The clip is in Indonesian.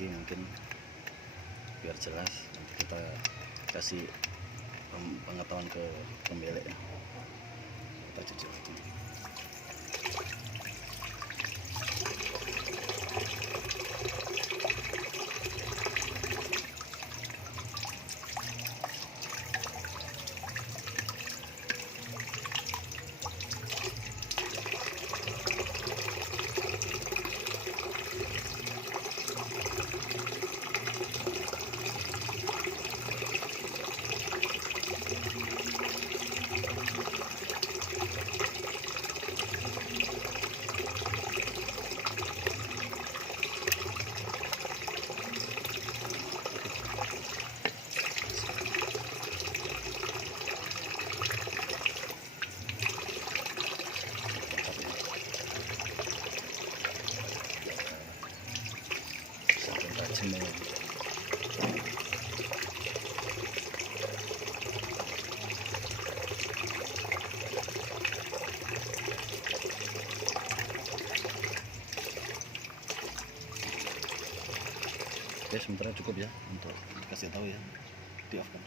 lagi mungkin biar jelas. Nanti kita kasih pengetahuan ke pemilik ya. Kita cuci lagi. Semua oke, sementara cukup ya untuk kasih tahu ya, di off kan.